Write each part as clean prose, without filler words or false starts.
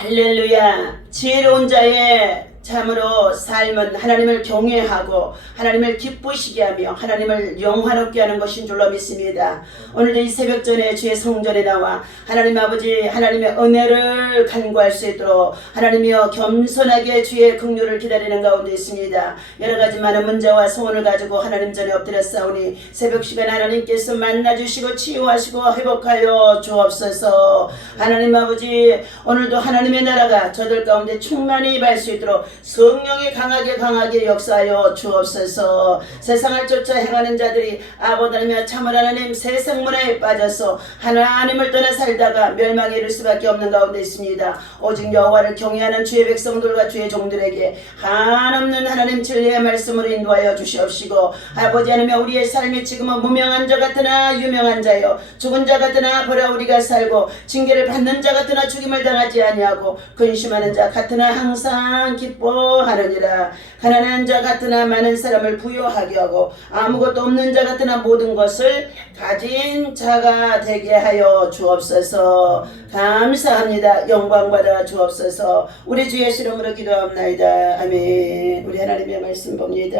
할렐루야. 지혜로운 자의 참으로 삶은 하나님을 경외하고 하나님을 기쁘시게 하며 하나님을 영화롭게 하는 것인 줄로 믿습니다. 오늘도 이 새벽전에 주의 성전에 나와 하나님 아버지 하나님의 은혜를 간구할 수 있도록 하나님이여 겸손하게 주의 긍휼을 기다리는 가운데 있습니다. 여러가지 많은 문제와 소원을 가지고 하나님 전에 엎드렸사오니 새벽 시간에 하나님께서 만나주시고 치유하시고 회복하여 주옵소서. 하나님 아버지 오늘도 하나님의 나라가 저들 가운데 충만히 임할 수 있도록 성령이 강하게 역사하여 주옵소서. 세상을 쫓아 행하는 자들이 아버지 하나님 참을 하나님 세상 문화에 빠져서 하나님을 떠나 살다가 멸망에 이를 수밖에 없는 가운데 있습니다. 오직 여호와를 경외하는 주의 백성들과 주의 종들에게 한없는 하나님 진리의 말씀으로 인도하여 주시옵시고 아버지 하나님 우리의 삶이 지금은 무명한 자 같으나 유명한 자요 죽은 자 같으나 보라 우리가 살고 징계를 받는 자 같으나 죽임을 당하지 아니하고 근심하는 자 같으나 항상 기뻐하느니라. 가난한 자 같으나 많은 사람을 부유하게 하고 아무것도 없는 자 같으나 모든 것을 가진 자가 되게 하여 주옵소서. 감사합니다. 영광 받아 주옵소서. 우리 주 예수 이름으로 기도합나이다. 아멘. 우리 하나님의 말씀 봅니다.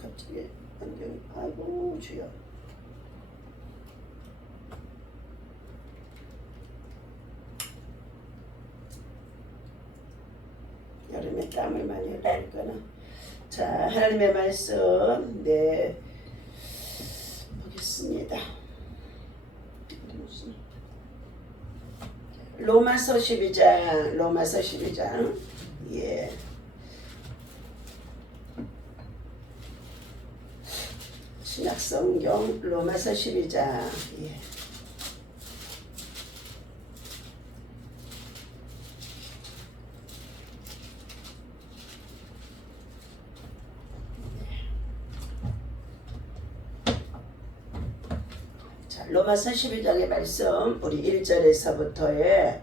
갑자기 안경이 아이고 주여. 여름에 땀을 많이 흘리거나. 자, 하나님의 말씀 보겠습니다. 로마서 12장 예. 신약성경 로마서 12장 예. 로마서 12장의 말씀 우리 1절에서부터의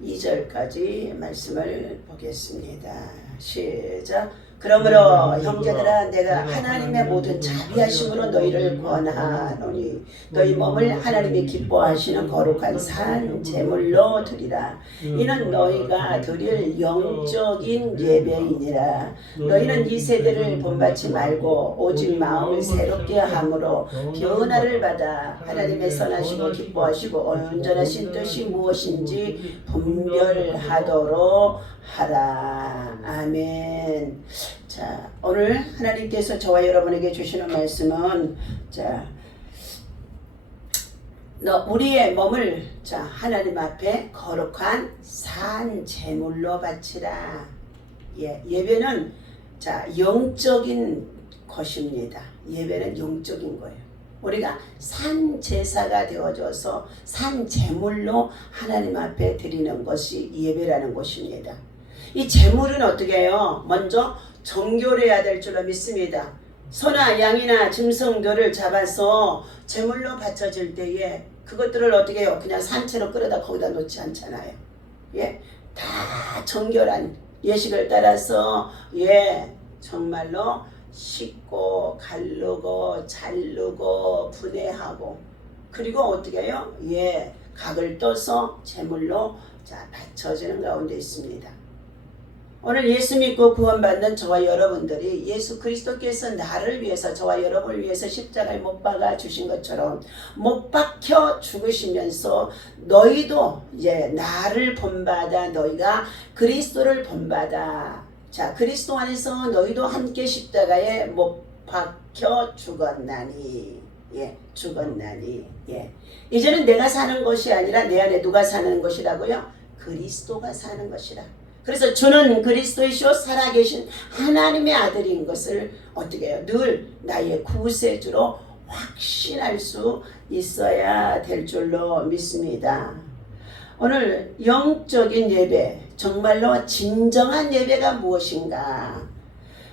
2절까지 말씀을 보겠습니다. 시작. 그러므로 형제들아 내가 하나님의 모든 자비하심으로 너희를 권하노니 너희 몸을 하나님이 기뻐하시는 거룩한 산 제물로 드리라. 이는 너희가 드릴 영적인 예배이니라. 너희는 이 세대를 본받지 말고 오직 마음을 새롭게 함으로 변화를 받아 하나님의 선하시고 기뻐하시고 온전하신 뜻이 무엇인지 분별하도록 하라. 아멘. 자, 오늘 하나님께서 저와 여러분에게 주시는 말씀은 우리의 몸을 하나님 앞에 거룩한 산 제물로 바치라. 예배는 영적인 것입니다. 예배는 영적인 거예요. 우리가 산 제사가 되어져서 산 제물로 하나님 앞에 드리는 것이 예배라는 것입니다. 이 제물은 어떻게 해요? 먼저 정결해야 될 줄로 믿습니다. 소나 양이나 짐승들을 잡아서 제물로 바쳐질 때에 그것들을 어떻게 해요? 그냥 산채로 끌어다 거기다 놓지 않잖아요. 다 정결한 예식을 따라서 정말로 씻고 갈르고 자르고 분해하고 그리고 어떻게 해요? 각을 떠서 제물로 바쳐지는 가운데 있습니다. 오늘 예수 믿고 구원받는 저와 여러분들이 예수 그리스도께서 나를 위해서 저와 여러분을 위해서 십자가에 못 박아 주신 것처럼 못 박혀 죽으시면서 너희도 나를 본받아 너희가 그리스도를 본받아 그리스도 안에서 너희도 함께 십자가에 못 박혀 죽었나니 죽었나니 이제는 내가 사는 것이 아니라 내 안에 누가 사는 것이라고요? 그리스도가 사는 것이라. 그래서 주는 그리스도이시오 살아계신 하나님의 아들인 것을 어떻게 해요? 늘 나의 구세주로 확신할 수 있어야 될 줄로 믿습니다. 오늘 영적인 예배, 정말로 진정한 예배가 무엇인가?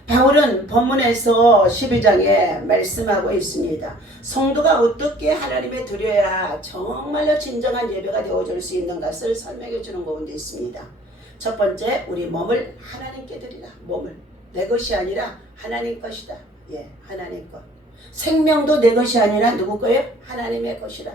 바울은 본문에서 12장에 말씀하고 있습니다. 성도가 어떻게 하나님에 드려야 정말로 진정한 예배가 되어줄 수 있는 것을 설명해 주는 가운데 있습니다. 첫 번째, 우리 몸을 하나님께 드리라. 몸을 내 것이 아니라 하나님 것이다. 하나님 것. 생명도 내 것이 아니라 누구 거예요? 하나님의 것이라.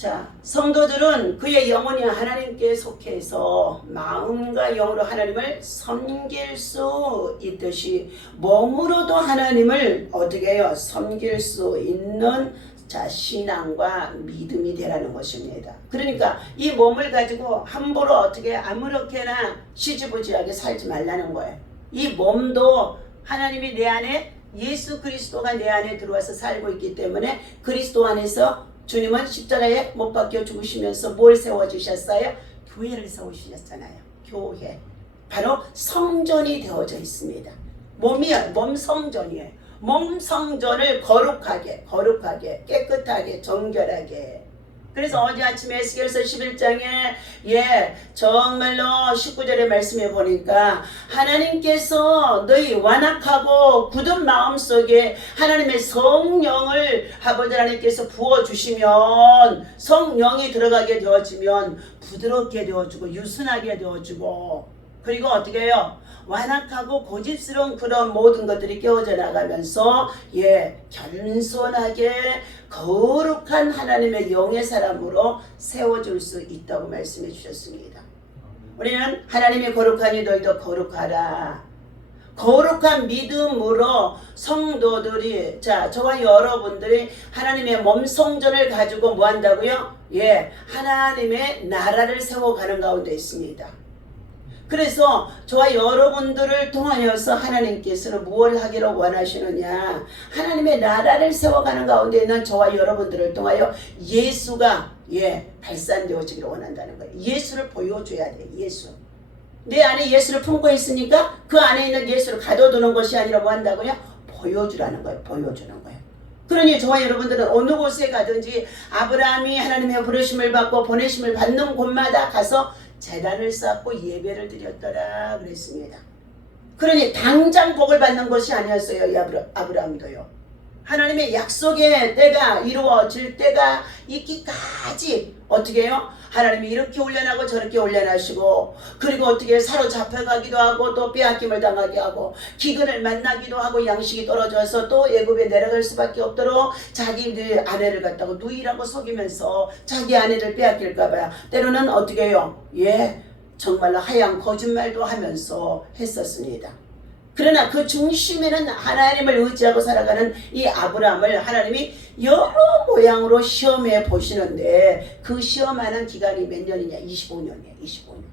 자, 성도들은 그의 영혼이 하나님께 속해서 마음과 영으로 하나님을 섬길 수 있듯이 몸으로도 하나님을 어떻게 해요? 섬길 수 있는 자, 신앙과 믿음이 되라는 것입니다. 그러니까 이 몸을 가지고 함부로 어떻게 아무렇게나 시지부지하게 살지 말라는 거예요. 이 몸도 하나님이 내 안에 예수 그리스도가 내 안에 들어와서 살고 있기 때문에 그리스도 안에서 주님은 십자가에 못 박혀 죽으시면서 뭘 세워주셨어요? 교회를 세우셨잖아요. 교회. 바로 성전이 되어져 있습니다. 몸이요. 몸 성전이에요. 몸 성전을 거룩하게 깨끗하게 정결하게. 그래서 어제 아침에 에스겔서 11장에 정말로 19절의 말씀에 보니까 하나님께서 너희 완악하고 굳은 마음속에 하나님의 성령을 아버지 하나님께서 부어주시면 성령이 들어가게 되어지면 부드럽게 되어주고 유순하게 되어주고 그리고 어떻게 해요? 완악하고 고집스러운 그런 모든 것들이 깨어져 나가면서 겸손하게 거룩한 하나님의 영의 사람으로 세워줄 수 있다고 말씀해 주셨습니다. 우리는 하나님이 거룩하니 너희도 거룩하라. 거룩한 믿음으로 성도들이 저와 여러분들이 하나님의 몸 성전을 가지고 뭐 한다고요? 하나님의 나라를 세워가는 가운데 있습니다. 그래서 저와 여러분들을 통하여서 하나님께서는 무엇을 하기를 원하시느냐? 하나님의 나라를 세워가는 가운데 있는 저와 여러분들을 통하여 예수가 발산되어지기를 원한다는 거예요. 예수를 보여줘야 돼. 예수. 내 안에 예수를 품고 있으니까 그 안에 있는 예수를 가둬두는 것이 아니라 뭐 한다고요? 보여주라는 거예요. 보여주는 거예요. 그러니 저와 여러분들은 어느 곳에 가든지 아브라함이 하나님의 부르심을 받고 보내심을 받는 곳마다 가서 제단을 쌓고 예배를 드렸더라 그랬습니다. 그러니 당장 복을 받는 것이 아니었어요. 아브라함도요. 하나님의 약속의 때가 이루어질 때가 있기까지 어떻게 해요? 하나님이 이렇게 훈련하고 저렇게 훈련하시고 그리고 어떻게 사로잡혀가기도 하고 또 빼앗김을 당하게 하고 기근을 만나기도 하고 양식이 떨어져서 또 애굽에 내려갈 수밖에 없도록 자기 아내를 갖다가 누이라고 속이면서 자기 아내를 빼앗길까봐 때로는 어떻게 해요? 정말로 하얀 거짓말도 하면서 했었습니다. 그러나 그 중심에는 하나님을 의지하고 살아가는 이 아브라함을 하나님이 여러 모양으로 시험해 보시는데 그 시험하는 기간이 몇 년이냐? 25년이에요. 25년.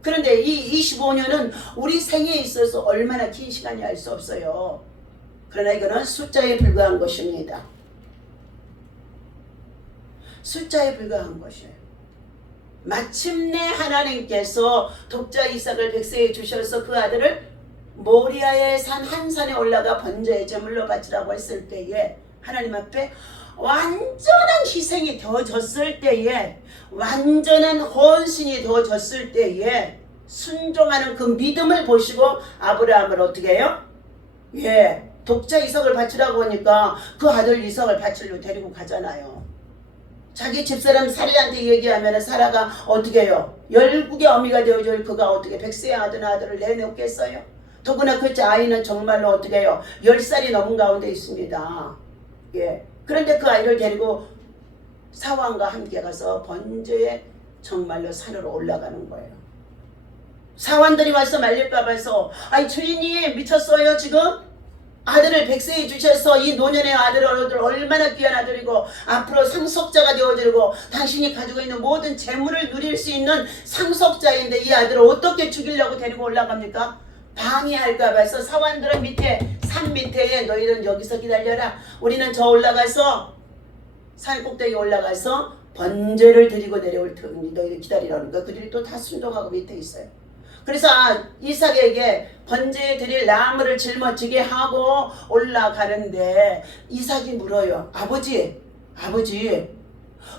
그런데 이 25년은 우리 생에 있어서 얼마나 긴 시간이 알 수 없어요. 그러나 이거는 숫자에 불과한 것입니다. 숫자에 불과한 것이에요. 마침내 하나님께서 독자 이삭을 백세에 주셔서 그 아들을 모리아의 산 한 산에 올라가 번제의 제물로 바치라고 했을 때에 하나님 앞에 완전한 희생이 되어졌을 때에 완전한 헌신이 되어졌을 때에 순종하는 그 믿음을 보시고 아브라함을 어떻게 해요? 독자 이삭을 바치라고 하니까 그 아들 이삭을 바치려고 데리고 가잖아요. 자기 집사람 사라한테 얘기하면 사라가 어떻게 해요? 열국의 어미가 되어줄 그가 어떻게 백세의 아들을 내놓겠어요? 더구나 그 아이는 정말로 어떻게 해요? 10살이 넘은 가운데 있습니다. 그런데 그 아이를 데리고 사왕과 함께 가서 번제에 정말로 산으로 올라가는 거예요. 사원들이 와서 말릴까 봐서 주인님 미쳤어요 지금? 아들을 백세에 주셔서 이 노년의 아들 얼마나 귀한 아들이고 앞으로 상속자가 되어지고 당신이 가지고 있는 모든 재물을 누릴 수 있는 상속자인데 이 아들을 어떻게 죽이려고 데리고 올라갑니까? 방해할까 봐서 사원들은 밑에 산 밑에 너희는 여기서 기다려라. 우리는 저 올라가서 산 꼭대기 올라가서 번제를 드리고 내려올 테니 너희를 기다리라는 거. 그들이 또 다 순종하고 밑에 있어요. 그래서 이삭에게 번제에 드릴 나무를 짊어지게 하고 올라가는데 이삭이 물어요. 아버지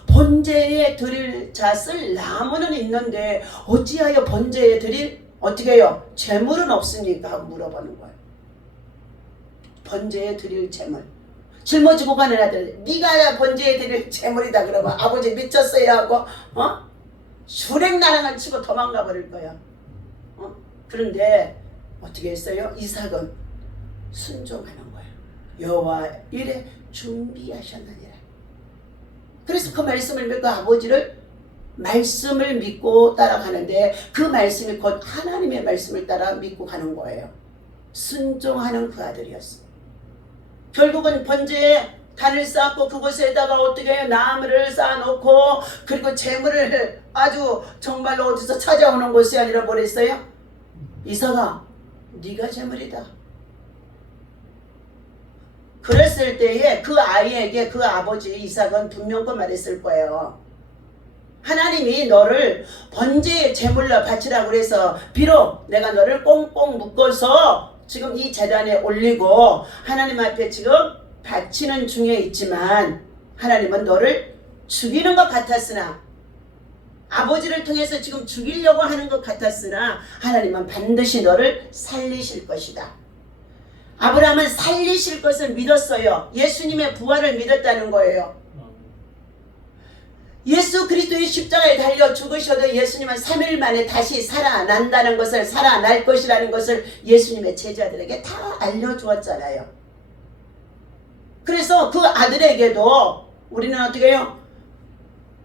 번제에 드릴 쓸 나무는 있는데 어찌하여 번제에 드릴 어떻게 해요? 재물은 없습니까? 하고 물어보는 거예요. 번제에 드릴 재물. 짊어지고 가는 아들, 네가 번제에 드릴 재물이다 그러면 아버지 미쳤어요 하고 주랭나랑을 치고 도망가 버릴 거야. 그런데 어떻게 했어요? 이삭은 순종하는 거예요. 여호와 이래 준비하셨느니라. 그래서 그 말씀을 믿고 아버지를 말씀을 믿고 따라가는데 그 말씀이 곧 하나님의 말씀을 따라 믿고 가는 거예요. 순종하는 그 아들이었어. 결국은 번제에 단을 쌓고 그곳에다가 어떻게 해요? 나무를 쌓아놓고 그리고 재물을 아주 정말로 어디서 찾아오는 곳이 아니라 뭐랬어요? 이삭아 네가 재물이다. 그랬을 때에 그 아이에게 그 아버지 이삭은 분명히 말했을 거예요. 하나님이 너를 번제의 제물로 바치라고 그래서 비록 내가 너를 꽁꽁 묶어서 지금 이 제단에 올리고 하나님 앞에 지금 바치는 중에 있지만 하나님은 너를 죽이는 것 같았으나 아버지를 통해서 지금 죽이려고 하는 것 같았으나 하나님은 반드시 너를 살리실 것이다. 아브라함은 살리실 것을 믿었어요. 예수님의 부활을 믿었다는 거예요. 예수 그리스도의 십자가에 달려 죽으셔도 예수님은 3일 만에 다시 살아난다는 것을, 살아날 것이라는 것을 예수님의 제자들에게 다 알려주었잖아요. 그래서 그 아들에게도 우리는 어떻게 해요?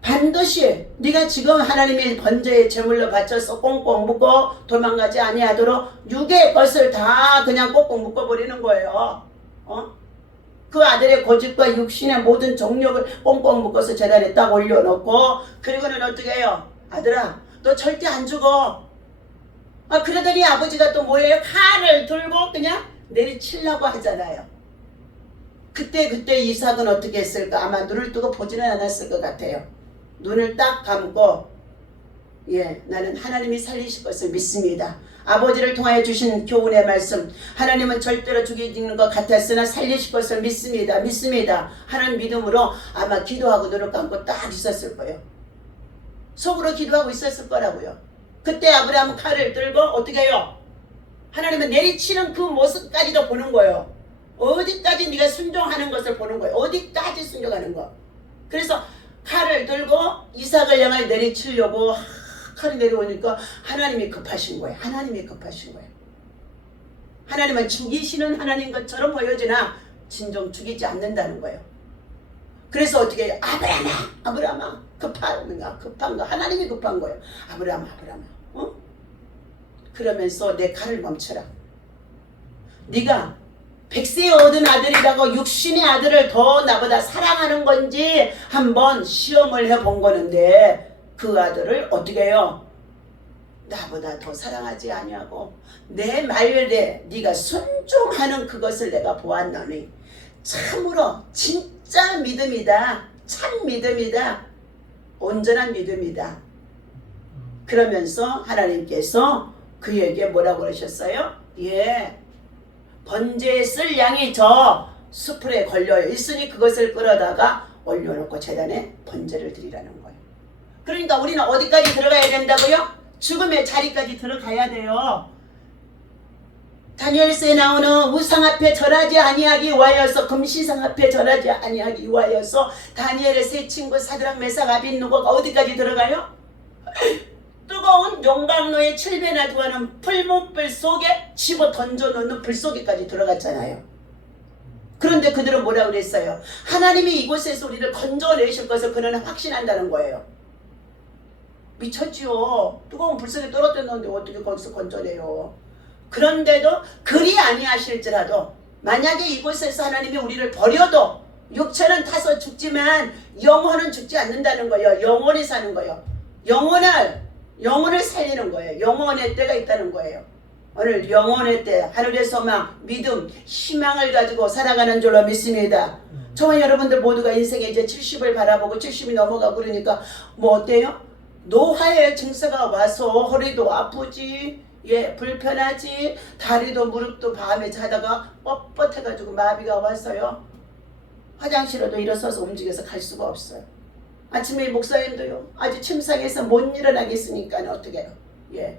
반드시 네가 지금 하나님의 번제의 제물로 바쳐서 꽁꽁 묶어 도망가지 아니하도록 육의 것을 다 그냥 꽁꽁 묶어버리는 거예요. 그 아들의 고집과 육신의 모든 정욕을 꽁꽁 묶어서 제단에 딱 올려놓고 그리고는 어떻게 해요? 아들아 너 절대 안 죽어. 그러더니 아버지가 또 뭐예요? 칼을 들고 그냥 내리치려고 하잖아요. 그때 이삭은 어떻게 했을까? 아마 눈을 뜨고 보지는 않았을 것 같아요. 눈을 딱 감고 나는 하나님이 살리실 것을 믿습니다. 아버지를 통하여 주신 교훈의 말씀, 하나님은 절대로 죽이는 것 같았으나 살리실 것을 믿습니다 하는 믿음으로 아마 기도하고 눈을 감고 딱 있었을 거예요. 속으로 기도하고 있었을 거라고요. 그때 아브라함은 칼을 들고 어떻게 해요? 하나님은 내리치는 그 모습까지도 보는 거예요. 어디까지 네가 순종하는 것을 보는 거예요. 어디까지 순종하는 거. 그래서 칼을 들고 이삭을 향해 내리치려고 칼이 내려오니까 하나님이 급하신 거예요. 하나님은 죽이시는 하나님 것처럼 보여지나 진정 죽이지 않는다는 거예요. 그래서 어떻게 해요? 아브라함아 급한가? 하나님이 급한 거예요. 아브라함아 그러면서 내 칼을 멈춰라. 네가 백세에 얻은 아들이라고 육신의 아들을 더 나보다 사랑하는 건지 한번 시험을 해본 거는데 그 아들을 어떻게 해요? 나보다 더 사랑하지 아니하고 내 말에 네가 순종하는 그것을 내가 보았노니 참으로 진짜 믿음이다. 참 믿음이다. 온전한 믿음이다. 그러면서 하나님께서 그에게 뭐라고 그러셨어요? 번제에 쓸 양이 저 수풀에 걸려 있으니 그것을 끌어다가 올려놓고 제단에 번제를 드리라는 거예요. 그러니까 우리는 어디까지 들어가야 된다고요? 죽음의 자리까지 들어가야 돼요. 다니엘서에 나오는 우상 앞에 절하지 아니하기 위하여서, 금시상 앞에 절하지 아니하기 위하여서 다니엘의 세 친구 사드락 메삭 아벳느고가 어디까지 들어가요? 뜨거운 용광로에 7배나 두하는 풀무불 속에 집어 던져놓는 불 속에까지 들어갔잖아요. 그런데 그들은 뭐라고 그랬어요? 하나님이 이곳에서 우리를 건져내실 것을 그들은 확신한다는 거예요. 미쳤지요. 뜨거운 불 속에 떨어졌는데 어떻게 거기서 건져내요? 그런데도 그리 아니하실지라도 만약에 이곳에서 하나님이 우리를 버려도 육체는 타서 죽지만 영혼은 죽지 않는다는 거예요. 영원히 사는 거예요. 영혼을 살리는 거예요. 영혼의 때가 있다는 거예요. 오늘 영혼의 때, 하늘의 소망, 믿음, 희망을 가지고 살아가는 줄로 믿습니다. 저와 여러분들 모두가 인생에 이제 70을 바라보고 70이 넘어가고 그러니까 뭐 어때요? 노화의 증세가 와서 허리도 아프지, 불편하지, 다리도 무릎도 밤에 자다가 뻣뻣해가지고 마비가 와서요. 화장실에도 일어서서 움직여서 갈 수가 없어요. 아침에 목사님도요. 아주 침상에서 못 일어나겠으니까 어떻게 해요?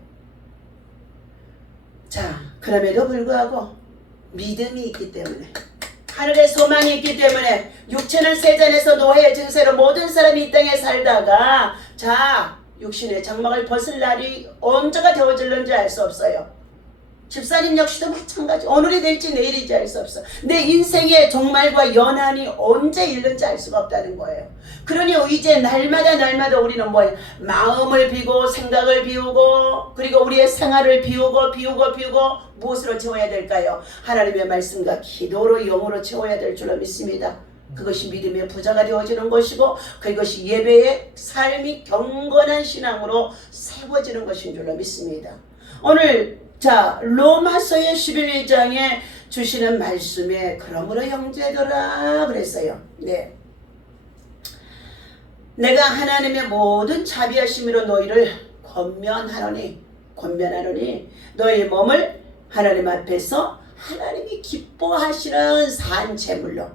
자, 그럼에도 불구하고 믿음이 있기 때문에, 하늘의 소망이 있기 때문에, 육체는 세잔에서 노예의 증세로 모든 사람이 이 땅에 살다가 자, 육신의 장막을 벗을 날이 언제가 되어질는지 알 수 없어요. 집사님 역시도 마찬가지. 오늘이 될지 내일이지 알 수 없어. 내 인생의 종말과 연한이 언제 있는지 알 수가 없다는 거예요. 그러니 이제 날마다 우리는 뭐예요? 마음을 비우고 생각을 비우고 그리고 우리의 생활을 비우고 무엇으로 채워야 될까요? 하나님의 말씀과 기도로 영으로 채워야 될 줄로 믿습니다. 그것이 믿음의 부자가 되어지는 것이고 그것이 예배의 삶이 경건한 신앙으로 세워지는 것인 줄로 믿습니다. 오늘 로마서의 11장에 주시는 말씀에 그러므로 형제들아 그랬어요. 네. 내가 하나님의 모든 자비하심으로 너희를 권면하노니 너희 몸을 하나님 앞에서 하나님이 기뻐하시는 산 제물로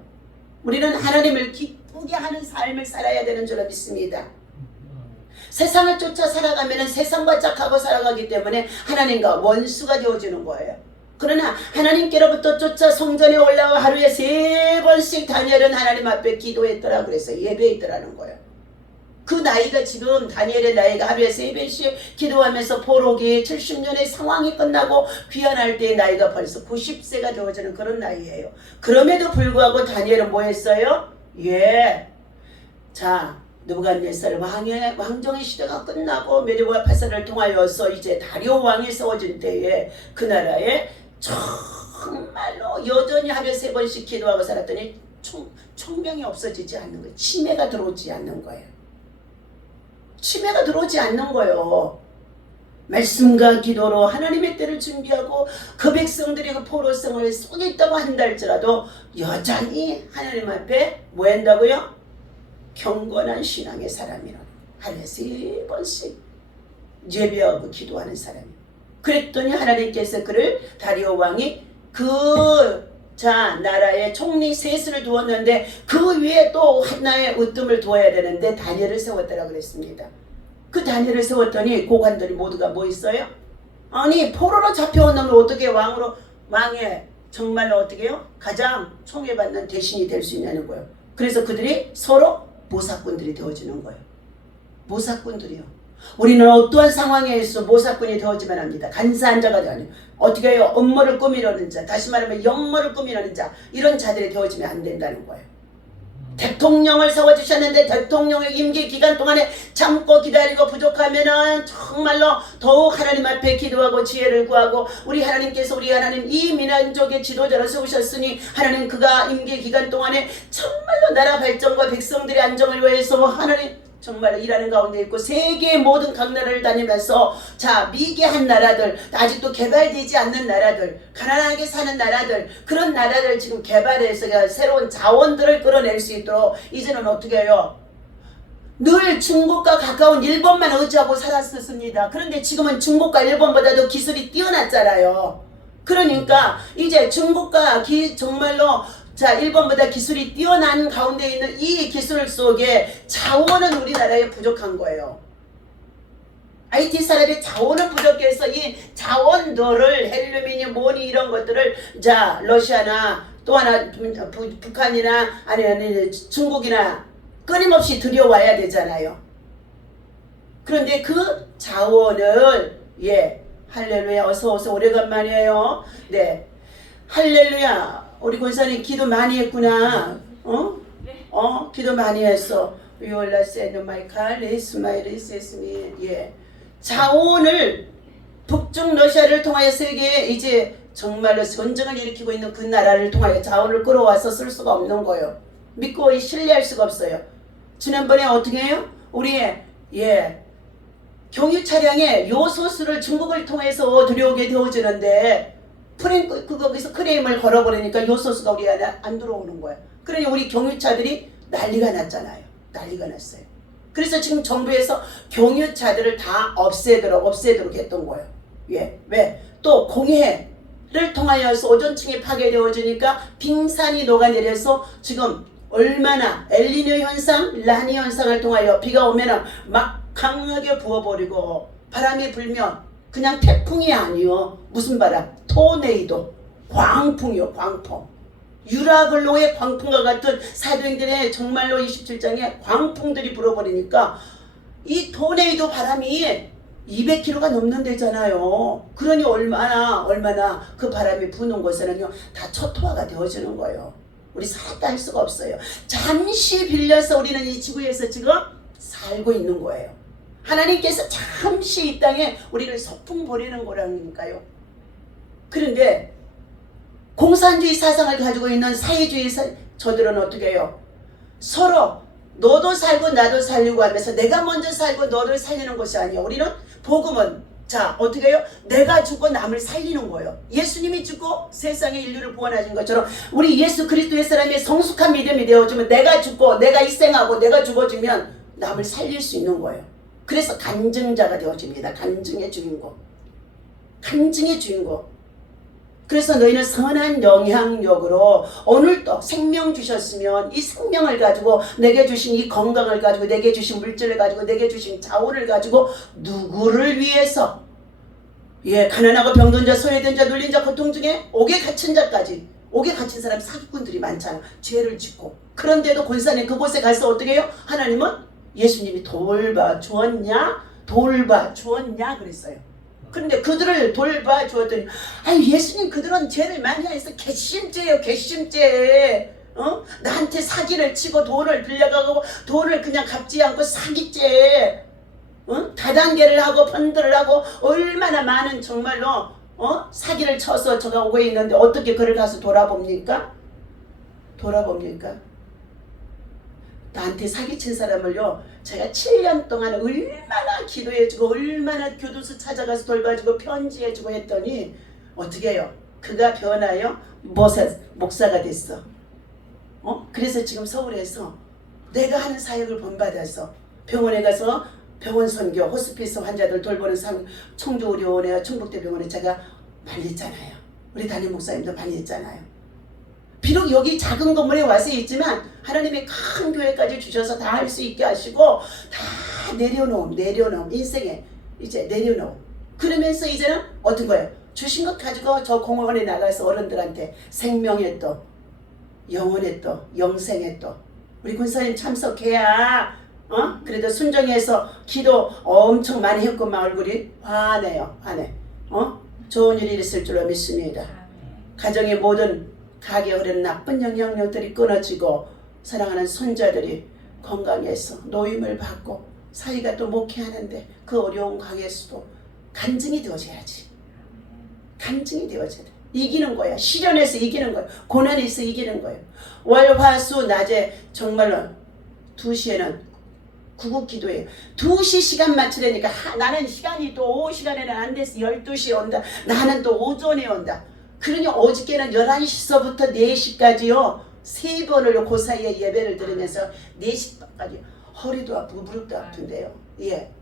우리는 하나님을 기쁘게 하는 삶을 살아야 되는 줄 믿습니다. 세상을 쫓아 살아가면 세상과 짝하고 살아가기 때문에 하나님과 원수가 되어지는 거예요. 그러나 하나님께로부터 쫓아 성전에 올라와 하루에 3번씩 다니엘은 하나님 앞에 기도했더라 그래서 예배했더라는 거예요. 그 나이가 지금 다니엘의 나이가 하루에 3번씩 기도하면서 포로기 70년의 상황이 끝나고 귀환할 때의 나이가 벌써 90세가 되어지는 그런 나이예요. 그럼에도 불구하고 다니엘은 뭐 했어요? 느부갓네살 왕정의 시대가 끝나고 메디보와 파사를 통하여서 이제 다리오 왕이 세워진 때에 그 나라에 정말로 여전히 하루에 3번씩 기도하고 살았더니 총명이 없어지지 않는 거예요. 치매가 들어오지 않는 거예요. 치매가 들어오지 않는 거예요. 말씀과 기도로 하나님의 때를 준비하고 그 백성들이 그 포로성을 속에 있다고 한다 할지라도 여전히 하나님 앞에 뭐 한다고요? 경건한 신앙의 사람이라 하루에 3번씩 예배하고 기도하는 사람이에요. 그랬더니 하나님께서 그를 다리오 왕이 나라의 총리 셋을 두었는데 그 위에 또 하나의 으뜸을 두어야 되는데 다니엘을 세웠다라고 그랬습니다. 그 다니엘을 세웠더니 고관들이 모두가 뭐 있어요? 아니 포로로 잡혀온 놈을 어떻게 왕의 정말로 어떻게 해요? 가장 총애받는 대신이 될 수 있냐는 거예요. 그래서 그들이 서로 모사꾼들이 되어지는 거예요. 모사꾼들이요. 우리는 어떠한 상황에서 모사꾼이 되어지면 합니다. 간사한 자가 아니에요. 어떻게 해요? 음모를 꾸미려는 자, 다시 말하면 역모를 꾸미려는 자, 이런 자들이 되어지면 안 된다는 거예요. 대통령을 세워주셨는데 대통령의 임기 기간 동안에 참고 기다리고 부족하면은 정말로 더욱 하나님 앞에 기도하고 지혜를 구하고 우리 하나님께서 우리 하나님 이 민족의 지도자로 세우셨으니 하나님 그가 임기 기간 동안에 정말로 나라 발전과 백성들의 안정을 위해서 하나님 정말 일하는 가운데 있고 세계의 모든 각 나라를 다니면서 미개한 나라들 아직도 개발되지 않는 나라들 가난하게 사는 나라들 그런 나라들 지금 개발해서 새로운 자원들을 끌어낼 수 있도록 이제는 어떻게 해요? 늘 중국과 가까운 일본만 의지하고 살았었습니다. 그런데 지금은 중국과 일본보다도 기술이 뛰어났잖아요. 그러니까 이제 중국과 정말로 일본보다 기술이 뛰어난 가운데 있는 이 기술 속에 자원은 우리나라에 부족한 거예요. IT 산업의 자원은 부족해서 이 자원들을 헬륨이니 뭐니 이런 것들을 러시아나 또 하나 북한이나 아니 중국이나 끊임없이 들여와야 되잖아요. 그런데 그 자원을 할렐루야 어서 오래간만이에요. 네 할렐루야. 우리 권사님 기도 많이 했구나. 기도 많이 했어. 자원을 북중 러시아를 통하여 세계에 이제 정말로 전쟁을 일으키고 있는 그 나라를 통하여 자원을 끌어와서 쓸 수가 없는 거예요. 믿고 신뢰할 수가 없어요. 지난번에 어떻게 해요? 우리의 경유 차량에 요소수를 중국을 통해서 들여오게 되어지는데 거기서 크레임을 걸어버리니까 요소수가 우리 안에 안 들어오는 거야. 그러니 우리 경유차들이 난리가 났잖아요. 난리가 났어요. 그래서 지금 정부에서 경유차들을 다 없애도록 했던 거예요. 왜? 또 공해를 통하여서 오존층이 파괴되어지니까 빙산이 녹아내려서 지금 얼마나 엘니뇨 현상, 라니 현상을 통하여 비가 오면은 막 강하게 부어버리고 바람이 불면 그냥 태풍이 아니요. 무슨 바람? 토네이도. 광풍이요. 광풍. 유라글로의 광풍과 같은 사도행전의 정말로 27장에 광풍들이 불어버리니까 이 토네이도 바람이 200km가 넘는데잖아요. 그러니 얼마나 그 바람이 부는 곳에는요 다 초토화가 되어지는 거예요. 우리 살았다 할 수가 없어요. 잠시 빌려서 우리는 이 지구에서 지금 살고 있는 거예요. 하나님께서 잠시 이 땅에 우리를 소풍 보내는 거라니까요. 그런데 공산주의 사상을 가지고 있는 사회주의 저들은 어떻게 해요? 서로 너도 살고 나도 살려고 하면서 내가 먼저 살고 너를 살리는 것이 아니에요. 우리는 복음은 자 어떻게 해요? 내가 죽고 남을 살리는 거예요. 예수님이 죽고 세상의 인류를 구원하신 것처럼 우리 예수 그리스도의 사람의 성숙한 믿음이 되어주면 내가 죽고 내가 희생하고 내가 죽어주면 남을 살릴 수 있는 거예요. 그래서 간증자가 되어집니다. 간증의 주인공. 간증의 주인공. 그래서 너희는 선한 영향력으로 오늘도 생명 주셨으면 이 생명을 가지고 내게 주신 이 건강을 가지고 내게 주신 물질을 가지고 내게 주신 자원을 가지고 누구를 위해서 가난하고 병든 자 소외된 자 눌린 자 고통 중에 옥에 갇힌 자까지 옥에 갇힌 사람 사기꾼들이 많잖아. 죄를 짓고 그런데도 권사님 그곳에 가서 어떻게 해요? 하나님은 예수님이 돌봐 주었냐 그랬어요. 그런데 그들을 돌봐 주었더니 예수님 그들은 죄를 많이 해서 괘씸죄예요. 괘씸죄. 나한테 사기를 치고 돈을 빌려가고 돈을 그냥 갚지 않고 사기죄. 다단계를 하고 펀드를 하고 얼마나 많은 정말로 사기를 쳐서 저가 오고 있는데 어떻게 그를 가서 돌아봅니까? 나한테 사기친 사람을요 제가 7년 동안 얼마나 기도해주고 얼마나 교도소 찾아가서 돌봐주고 편지해주고 했더니 어떻게 해요? 그가 변하여 목사가 됐어. 그래서 지금 서울에서 내가 하는 사역을 본받아서 병원에 가서 병원 선교 호스피스 환자들 돌보는 청주의료원에 충북대병원에 제가 말렸잖아요. 우리 담임 목사님도 말렸잖아요. 비록 여기 작은 건물에 와서 있지만 하나님이 큰 교회까지 주셔서 다 할 수 있게 하시고 다 내려놓음 인생에 이제 내려놓음. 그러면서 이제는 어떤 거예요? 주신 것 가지고 저 공원에 나가서 어른들한테 생명의 떡, 영혼의 떡, 영생의 떡 우리 군사님 참석해야 그래도 순종해서 기도 엄청 많이 했구만. 얼굴이 환해. 좋은 일이 있을 줄로 믿습니다. 가정의 모든 가게 흐르는 나쁜 영향력들이 끊어지고 사랑하는 손자들이 건강해서 노임을 받고 사이가 또 목회하는데 그 어려운 가게에서도 간증이 되어져야지. 간증이 되어져야 돼. 이기는 거야. 시련에서 이기는 거야. 고난에서 이기는 거예요. 월, 화, 수, 낮에 정말로 2시에는 구국 기도해요. 2시 시간 맞추려니까 나는 시간이 또 오후 시간에는 안 돼서 12시에 온다. 나는 또 오전에 온다. 그러니 어저께는 11시서부터 4시까지요. 3번을 그 사이에 예배를 들으면서 4시까지 허리도 아프고 무릎도 아픈데요.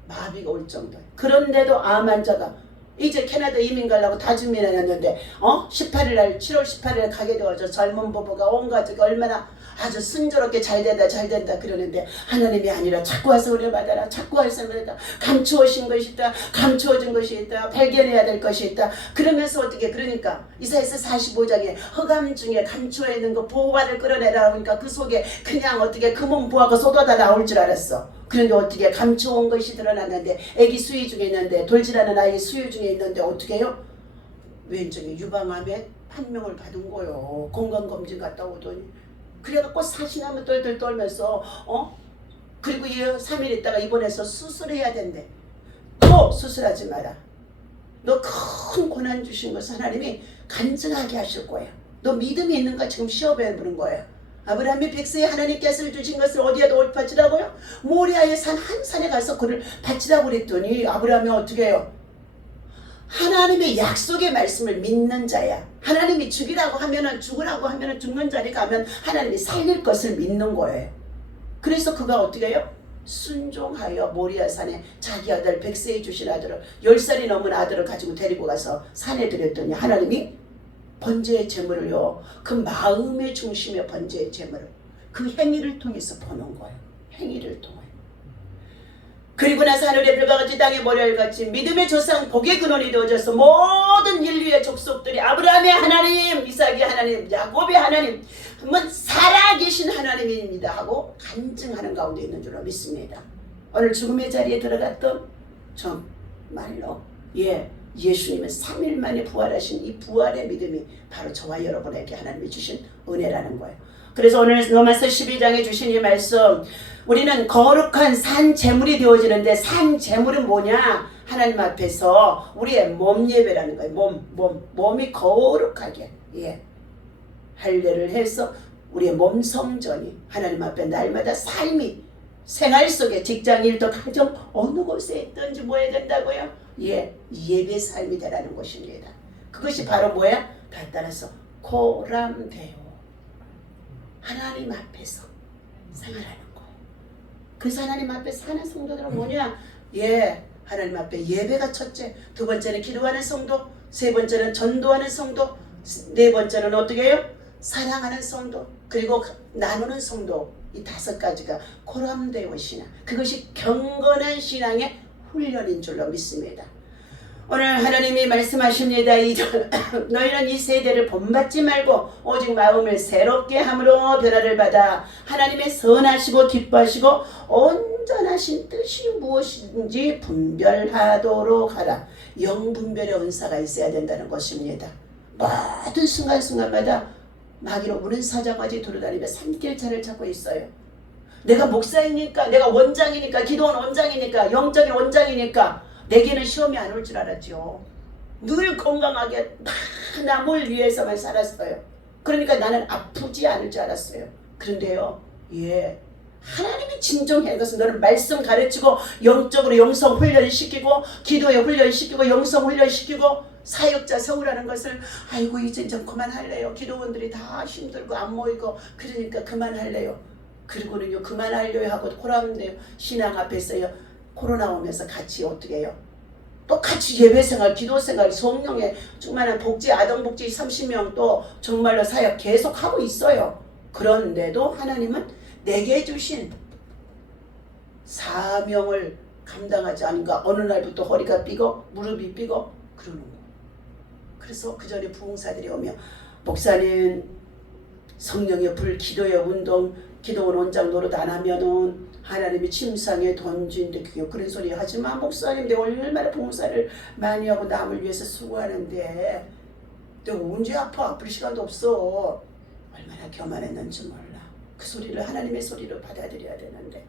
마비가 올 정도예요. 그런데도 암 환자가 이제 캐나다 이민 가려고 다 준비해놨는데 18일날 7월 18일에 가게 되어서 젊은 부부가 온 가족이 얼마나 아주 순조롭게 잘 된다 그러는데 하나님이 아니라 자꾸 와서 은혜받아라. 자꾸 와서 은혜받아라. 감추어진 것이 있다. 발견해야 될 것이 있다. 그러면서 어떻게 그러니까 이사야서 45장에 흑암 중에 감추어 있는 거 보호받을 끌어내라 그러니까 그 속에 그냥 어떻게 금은 부하가 쏟아다 나올 줄 알았어. 그런데 어떻게 감추어온 것이 드러났는데 애기 수유 중에 있는데 돌질하는 아이 수유 중에 있는데 어떻게 해요? 왼쪽에 유방암에 판명을 받은 거요. 건강검진 갔다 오더니 그래갖고 사신하면 똘똘 떨면서 그리고 3일 있다가 입원해서 수술해야 된대. 또 수술하지 마라. 너 큰 고난 주신 것을 하나님이 간증하게 하실 거야. 너 믿음이 있는가 지금 시험해 보는 거예요. 아브라함이 백세에 하나님께서 주신 것을 어디에다 올 바치라고요? 모리아의 산 한 산에 가서 그를 바치라고 그랬더니 아브라함이 어떻게 해요? 하나님의 약속의 말씀을 믿는 자야. 하나님이 죽이라고 하면은 죽으라고 하면은 죽는 자리 가면 하나님이 살릴 것을 믿는 거예요. 그래서 그가 어떻게 해요? 순종하여 모리아산에 자기 아들 백세에 주신 아들을 10살이 넘은 아들을 가지고 데리고 가서 산에 들였더니 하나님이 번제의 제물을요. 그 마음의 중심의 번제의 제물을 그 행위를 통해서 보는 거예요. 행위를 통해. 그리고 나서 하늘의 별과 같이 땅의 모래알같이 믿음의 조상 복의 근원이 되어져서 모든 인류의 족속들이 아브라함의 하나님, 이삭의 하나님, 야곱의 하나님 한번 살아계신 하나님입니다 하고 간증하는 가운데 있는 줄로 믿습니다. 오늘 죽음의 자리에 들어갔던 정말로 예수님은 3일 만에 부활하신 이 부활의 믿음이 바로 저와 여러분에게 하나님이 주신 은혜라는 거예요. 그래서 오늘 로마서 12장에 주신 이 말씀, 우리는 거룩한 산 제물이 되어지는데, 산 제물은 뭐냐? 하나님 앞에서 우리의 몸 예배라는 거예요. 몸이 거룩하게 할례를 해서 우리의 몸 성전이 하나님 앞에 날마다 삶이, 생활 속에 직장, 일도, 가정, 어느 곳에 있든지 뭐 해야 된다고요? 예배 삶이 되라는 것입니다. 그것이 바로 뭐야? 다 따라서 코람데오, 하나님 앞에서 생활하는 거예요. 그래서 하나님 앞에 사는 성도들은 뭐냐? 하나님 앞에 예배가 첫째, 두 번째는 기도하는 성도, 세 번째는 전도하는 성도, 네 번째는 어떻게 해요? 사랑하는 성도, 그리고 나누는 성도. 이 5가지가 코람데오 신앙, 그것이 경건한 신앙의 훈련인 줄로 믿습니다. 오늘 하나님이 말씀하십니다. 너희는 이 세대를 본받지 말고 오직 마음을 새롭게 함으로 변화를 받아 하나님의 선하시고 기뻐하시고 온전하신 뜻이 무엇인지 분별하도록 하라. 영분별의 은사가 있어야 된다는 것입니다. 모든 순간순간마다 마귀로 우는 사자같이 돌아다니며 산길차를 찾고 있어요. 내가 목사이니까, 내가 원장이니까, 기도원 원장이니까, 영적인 원장이니까 내게는 시험이 안 올 줄 알았죠. 늘 건강하게 남을 위해서만 살았어요. 그러니까 나는 아프지 않을 줄 알았어요. 그런데요, 하나님이 진정해. 그것은 너는 말씀 가르치고 영적으로 영성 훈련시키고 기도에 훈련시키고 영성 훈련시키고 사역자 세우라는 것을, 아이고 이제 좀 그만할래요. 기도원들이 다 힘들고 안 모이고 그러니까 그만할래요. 그리고는요, 그만하려고 하고 코람데오 신앙 앞에서요, 코로나 오면서 같이 어떻게 해요? 또 같이 예배생활, 기도생활, 성령의 충만한 복지, 아동복지 30명 또 정말로 사역 계속 하고 있어요. 그런데도 하나님은 내게 주신 사명을 감당하지 않은가, 어느 날부터 허리가 삐고 무릎이 삐고 그러는 거예요. 그래서 그 전에 부흥사들이 오며, 목사님 성령의 불, 기도의 운동, 기도원 원장 노릇 안 하면은 하나님이 침상에 던진데 그런 소리 하지마. 목사님 내가 얼마나 봉사를 많이 하고 남을 위해서 수고하는데 내가 언제 아플 시간도 없어. 얼마나 교만했는지 몰라. 그 소리를 하나님의 소리로 받아들여야 되는데,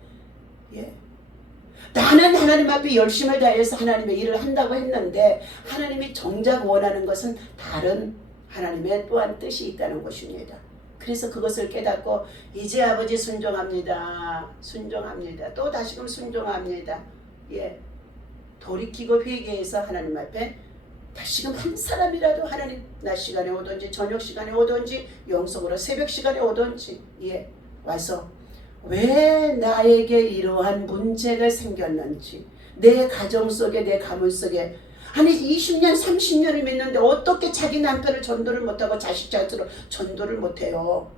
나는 하나님 앞에 열심을 다해서 하나님의 일을 한다고 했는데 하나님이 정작 원하는 것은 다른 하나님의 또한 뜻이 있다는 것입니다. 그래서 그것을 깨닫고 이제 아버지 순종합니다. 또 다시금 순종합니다. 돌이키고 회개해서 하나님 앞에 다시금 한 사람이라도 하나님 낮 시간에 오든지 저녁 시간에 오든지 영성으로 새벽 시간에 오든지 와서 왜 나에게 이러한 문제가 생겼는지, 내 가정 속에, 내 가문 속에, 아니 20년 30년을 믿는데 어떻게 자기 남편을 전도를 못하고 자식 자녀를 전도를 못해요?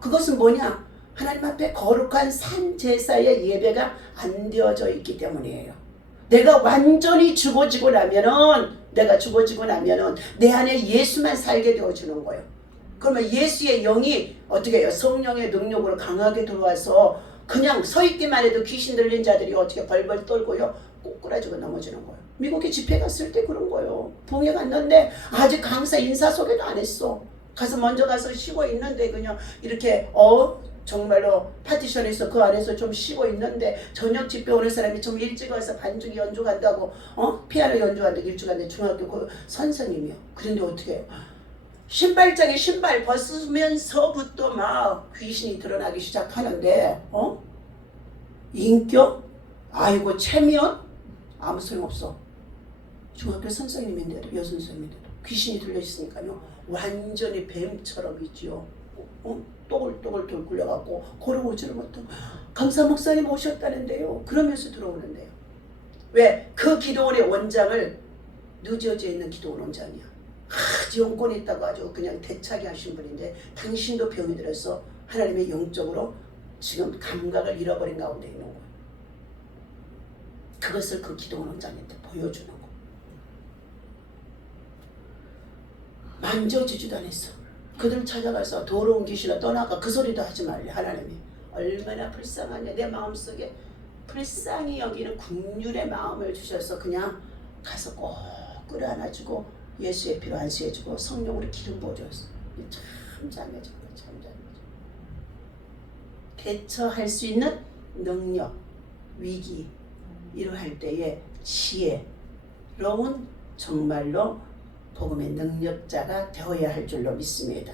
그것은 뭐냐? 하나님 앞에 거룩한 산 제사의 예배가 안 되어져 있기 때문이에요. 내가 완전히 죽어지고 나면은 내 안에 예수만 살게 되어주는 거예요. 그러면 예수의 영이 어떻게 해요? 성령의 능력으로 강하게 들어와서 그냥 서 있기만 해도 귀신 들린 자들이 어떻게 벌벌 떨고요, 꼬꾸라지고 넘어지는 거예요. 미국에 집회 갔을 때 그런 거예요. 봉에 갔는데 아직 강사 인사 소개도 안 했어. 먼저 가서 쉬고 있는데 그냥 이렇게 정말로 파티션에서 그 안에서 좀 쉬고 있는데, 저녁 집회 오는 사람이 좀 일찍 와서 반주기 연주한다고 피아노 연주한다고 일찍 왔는데 중학교 그 선생님이요. 그런데 어떻게 해요? 신발장에 신발 벗으면서부터 막 귀신이 드러나기 시작하는데 인격? 아이고 체면? 아무 소용없어. 중학교 선생님인데도, 여선생님인데도 귀신이 들려있으니까요 완전히 뱀처럼 있지요. 또글또글 굴려갖고 걸어오지를 못하고, 강사 목사님 오셨다는데요 그러면서 들어오는데요. 왜? 그 기도원의 원장을, 늦어져 있는 기도원 원장이야. 아주 영권이 있다고 아주 그냥 대차게 하신 분인데 당신도 병이 들어서 하나님의 영적으로 지금 감각을 잃어버린 가운데 있는 거예요. 그것을 그 기도원 원장한테 보여주는 거. 만져주지도 않았어. 그들 찾아가서 더러운 귀신아 떠나가 그 소리도 하지 말래. 하나님이 얼마나 불쌍하냐. 내 마음속에 불쌍히 여기는 긍휼의 마음을 주셔서 그냥 가서 꼭 끌어안아주고 예수의 피로 안수해주고 성령으로 기름 부어줬어. 참 잘해줘. 대처할 수 있는 능력, 위기 이러할 때에 지혜로운 정말로 복음의 능력자가 되어야 할 줄로 믿습니다.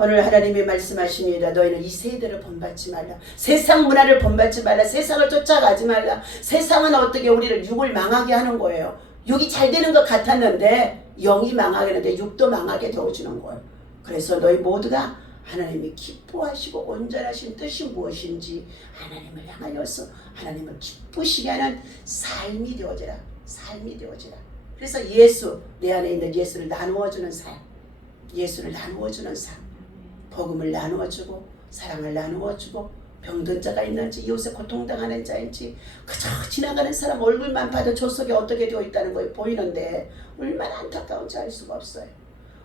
오늘 하나님이 말씀하십니다. 너희는 이 세대를 본받지 말라. 세상 문화를 본받지 말라. 세상을 쫓아가지 말라. 세상은 어떻게 우리를 육을 망하게 하는 거예요. 육이 잘 되는 것 같았는데 영이 망하게 하는데 육도 망하게 되어주는 거예요. 그래서 너희 모두가 하나님이 기뻐하시고 온전하신 뜻이 무엇인지 하나님을 향하여서 하나님을 기쁘시게 하는 삶이 되어지라. 삶이 되어지라. 그래서 예수, 내 안에 있는 예수를 나누어주는 삶, 예수를 나누어주는 삶, 복음을 나누어주고 사랑을 나누어주고 병든 자가 있는지 이웃에 고통당하는 자인지 그저 지나가는 사람 얼굴만 봐도 저 속에 어떻게 되어 있다는 거에 보이는데 얼마나 안타까운지 알 수가 없어요.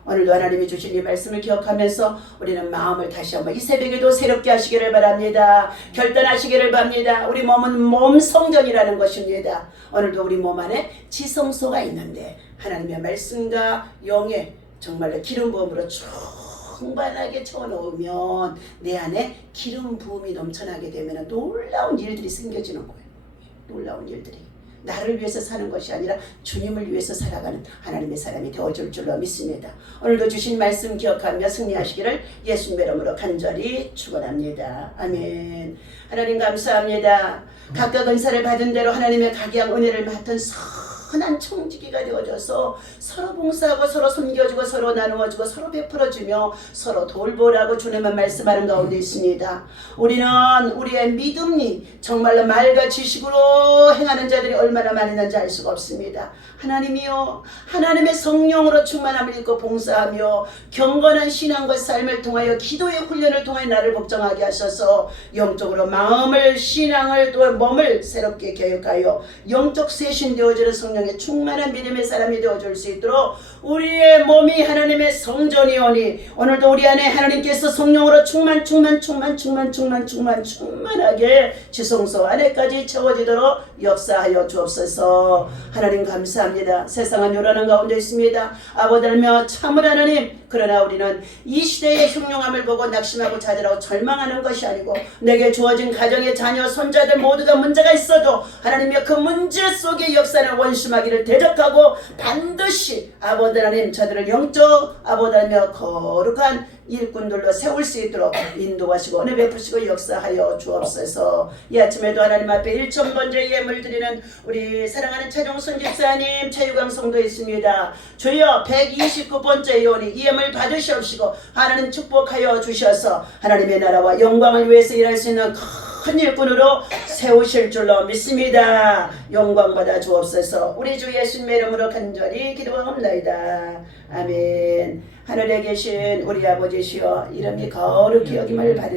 오늘도 하나님이 주신 이 말씀을 기억하면서 우리는 마음을 다시 한번 이 새벽에도 새롭게 하시기를 바랍니다. 결단하시기를 바랍니다. 우리 몸은 몸 성전이라는 것입니다. 오늘도 우리 몸 안에 지성소가 있는데 하나님의 말씀과 영의 정말로 기름 부음으로 충만하게 채워놓으면 내 안에 기름 부음이 넘쳐나게 되면 놀라운 일들이 생겨지는 거예요. 놀라운 일들이. 나를 위해서 사는 것이 아니라 주님을 위해서 살아가는 하나님의 사람이 되어줄 줄로 믿습니다. 오늘도 주신 말씀 기억하며 승리하시기를 예수님의 이름으로 간절히 축원합니다. 아멘. 하나님 감사합니다. 각각 은사를 받은 대로 하나님의 각양 은혜를 맡은 선한 청지기가 되어져서 서로 봉사하고 서로 섬겨주고 서로 나누어주고 서로 베풀어주며 서로 돌보라고 주님은 말씀하는 가운데 있습니다. 우리는 우리의 믿음이 정말로 말과 지식으로 행하는 자들이 얼마나 많은지 알 수가 없습니다. 하나님이요, 하나님의 성령으로 충만함을 입고 봉사하며 경건한 신앙과 삶을 통하여 기도의 훈련을 통해 나를 복종하게 하셔서 영적으로 마음을, 신앙을 또 몸을 새롭게 교육하여 영적 쇄신 되어지는 성령의 충만한 믿음의 사람이 되어줄 수 있도록 우리의 몸이 하나님의 성전이오니 오늘도 우리 안에 하나님께서 성령으로 충만하게 지성소 안에까지 채워지도록 역사하여 주옵소서. 하나님 감사합니다. 세상은 요란한 가운데 있습니다. 아버지며 참을 하나님, 그러나 우리는 이 시대의 흉흉함을 보고 낙심하고 좌절하고 절망하는 것이 아니고 내게 주어진 가정의 자녀 손자들 모두가 문제가 있어도 하나님의 그 문제 속에 역사는 원심하기를 대적하고 반드시 아버지 하나님 저들을 영적 아버지 하나님 거룩한 일꾼들로 세울 수 있도록 인도하시고 은혜 베푸시고 역사하여 주옵소서. 이 아침에도 하나님 앞에 1,000번째 예물 드리는 우리 사랑하는 최종선 집사님, 최유광 성도 있습니다. 주여 129번째 예원이 이 예물 받으시옵시고 하나님 축복하여 주셔서 하나님의 나라와 영광을 위해서 일할 수 있는 큰 일꾼으로 세우실 줄로 믿습니다. 영광 받아 주옵소서. 우리 주 예수님의 이름으로 간절히 기도하옵나이다. 아멘. 하늘에 계신 우리 아버지시여 이름이 거룩히 여김을 받으